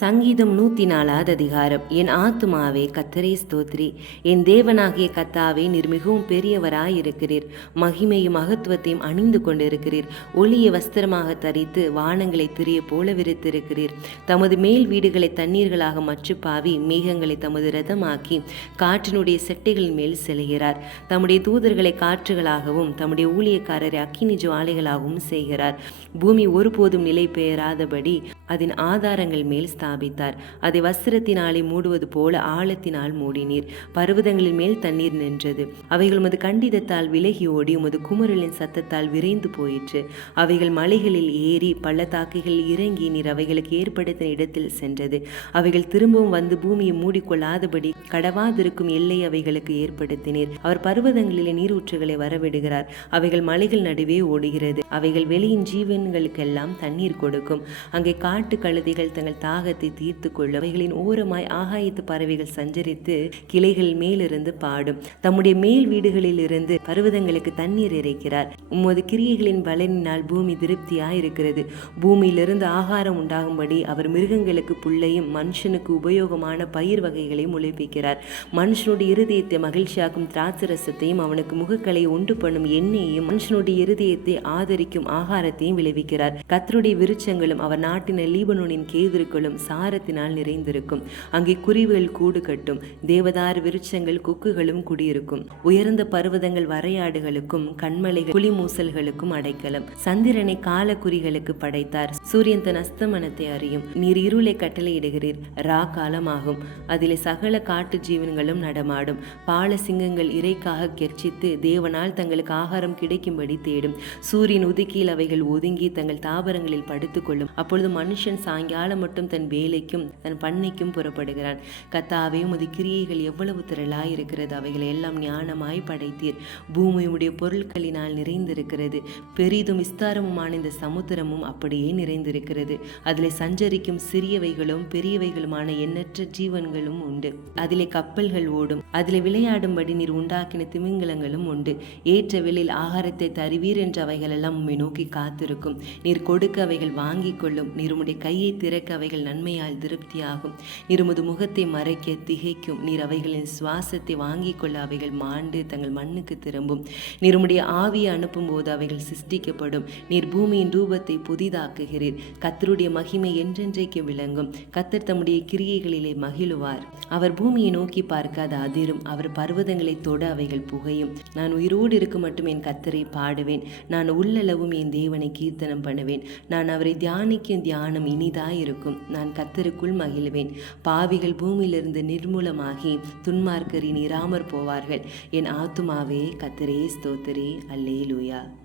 சங்கீதம் நூத்தி நாலாவது அதிகாரம். என் ஆத்துமாவே கத்தரே ஸ்தோத்ரி. என் தேவனாகிய கத்தாவே நீர் மிகவும் பெரியவராயிருக்கிறீர். மகிமையும் மகத்துவத்தையும் அணிந்து கொண்டிருக்கிறீர். ஒளிய வஸ்திரமாக தரித்து வானங்களை திரிய போல விரித்திருக்கிறீர். தமது மேல் வீடுகளை தண்ணீர்களாக மச்சுப்பாவி மேகங்களை தமது ரதமாக்கி காற்றினுடைய செட்டைகளின் மேல் செல்கிறார். தம்முடைய தூதர்களை காற்றுகளாகவும் தம்முடைய ஊழியக்காரரை அக்கினி ஜுவாலைகளாகவும் செய்கிறார். பூமி ஒருபோதும் நிலை பெயராதபடி அதன் ஆதாரங்கள் மேல் ஸ்தாபித்தார் அதை வஸ்திரத்தினாலே மூடுவது போல ஆழத்தினால் மூடினீர். பர்வதங்களின் மேல் தண்ணீர் நின்றது. அவைகள் உமது கண்டிதத்தால் விலகி ஓடி உமது குமரலின் சத்தத்தால் விரைந்து போயிற்று. அவைகள் மலைகளில் ஏறி பள்ளத்தாக்குகளில் இறங்கி நீர் அவைகளுக்கு ஏற்படுத்தின இடத்தில் சென்றது. அவைகள் திரும்பவும் வந்து பூமியை மூடிக்கொள்ளாதபடி கடவாதிருக்கும் எல்லை அவைகளுக்கு ஏற்படுத்தினீர். அவர் பர்வதங்களிலே நீரூற்றுகளை வரவிடுகிறார். அவைகள் மலைகள் நடுவே ஓடுகிறது. அவைகள் வெளியின் ஜீவன்களுக்கெல்லாம் தண்ணீர் கொடுக்கும். அங்கே காட்டு கழுதைகள் தங்கள் தாகத்தை தீர்த்து கொள்ளும் அவைகளின் ஓரமாய் ஆகாயத்து பறவைகள் சஞ்சரித்து கிளைகள் மேலிருந்து பாடும். தம்முடைய மேல் வீடுகளில் இருந்து பர்வதங்களுக்கு தண்ணீர் இறைக்கிறார். உமது கிரியைகளின் பலனினால் பூமி திருப்தியாய் இருக்கிறது பூமியிலிருந்து ஆகாரம் உண்டாகும்படி அவர் மிருகங்களுக்கு புல்லையும் மனுஷனுக்கு உபயோகமான பயிர் வகைகளை முளைப்பிக்கிறார். மனுஷனுடைய இருதயத்தை மகிழ்ச்சியாக்கும் திராட்சரசத்தையும் அவனுக்கு முகக்களை உண்டு பண்ணும் எண்ணெயையும் மனுஷனுடைய இருதயத்தை ஆதரிக்கும் ஆகாரத்தையும் விளைவிக்கிறார். கத்தருடைய விருச்சங்களும் அவர் நாட்டின லீபனோனின் கேதிருக்களும் சாரத்தினால் நிறைந்திருக்கும். அங்கே குருவிகள் கூடு கட்டும் தேவதார் விருட்சங்கள் கொக்குகளும் குடியிருக்கும். உயர்ந்த பர்வதங்கள் வரையாடுகளுக்கும் கண்மலைகள் புலிமூசல்களுக்கும் அடைக்கலம். சந்திரனை காலக்குறிகளுக்கு படைத்தார். சூரியன் தன் அஸ்தமனத்தை அறியும். நீர் இருளை கட்டளையிடுகிறீர். ரா காலமாகும். அதிலே சகல காட்டு ஜீவன்களும் நடமாடும். பால சிங்கங்கள் இறைக்காக கெர்ச்சித்து தேவனால் தங்களுக்கு ஆகாரம் கிடைக்கும்படி தேடும். சூரியன் உதிக்கியில் அவைகள் ஒதுங்கி தங்கள் தாவரங்களில் படுத்துக்கொள்ளும். அப்பொழுது மனுஷன் சாயங்காலம் மட்டும் தன் வேலைக்கும் தன் பண்ணைக்கும் புறப்படுகிறான் கத்தாவே உமது கிரியைகள் எவ்வளவு திரளாய் இருக்கிறது அவைகளை எல்லாம் ஞானமாய் படைத்தீர். பூமியுடைய பொருட்களினால் நிறைந்திருக்கிறது. பெரிதும் விஸ்தாரமுமான இந்த சமுத்திரமும் அப்படியே நிறைந்திருக்கிறது. அதிலே சஞ்சரிக்கும் சிறியவைகளும் பெரியவைகளுமான எண்ணற்ற ஜீவன்களும் உண்டு. அதிலே கப்பல்கள் ஓடும். அதிலே விளையாடும்படி நீர் உண்டாக்கின திமிங்கலங்களும் உண்டு. ஏற்ற விலையில் ஆகாரத்தை தருவீர் என்ற அவைகள் எல்லாம் உம்மை நோக்கி காத்திருக்கும். நீர் கொடுக்க அவைகள் வாங்கிக் கொள்ளும். நீர் உம்முடைய கையை திறக்க அவைகள் நன்மையால் திருப்தியாகும். இருமது முகத்தை மறைக்க திகைக்கும். நீர் அவைகளின் சுவாசத்தை வாங்கிக் கொள்ள அவைகள் மாண்டு தங்கள் மண்ணுக்கு திரும்பும். நீர் உம்முடைய ஆவியை அனுப்பும் போது அவைகள் சிருஷ்டிக்கப்படும். நீர் பூமியின் ரூபத்தை புதிதாக்குகிறீர். கத்தருடைய மகிமை என்றென்றைக்கு விளங்கும். கத்தர் தம்முடைய கிரியைகளிலே மகிழுவார். அவர் பூமியை நோக்கி பார்க்க அது அதிரும். அவர் பர்வதங்களை தொட அவைகள் புகையும். நான் உயிரோடு இருக்க மட்டும் என் கத்தரை பாடுவேன். நான் உள்ளளவும் என் தேவனை கீர்த்தனம் பண்ணுவேன். நான் அவரை தியானிக்கும் தியானம் இனிதாய் இருக்கும் நான் கத்தருக்குள் மகிழ்வேன். பாவிகள் பூமியிலிருந்து நிர்மூலமாகி துன்மார்க்கரின் இராமற் போவார்கள். என் ஆத்துமாவே கத்தரே ஸ்தோத்திரே அல்லேலூயா.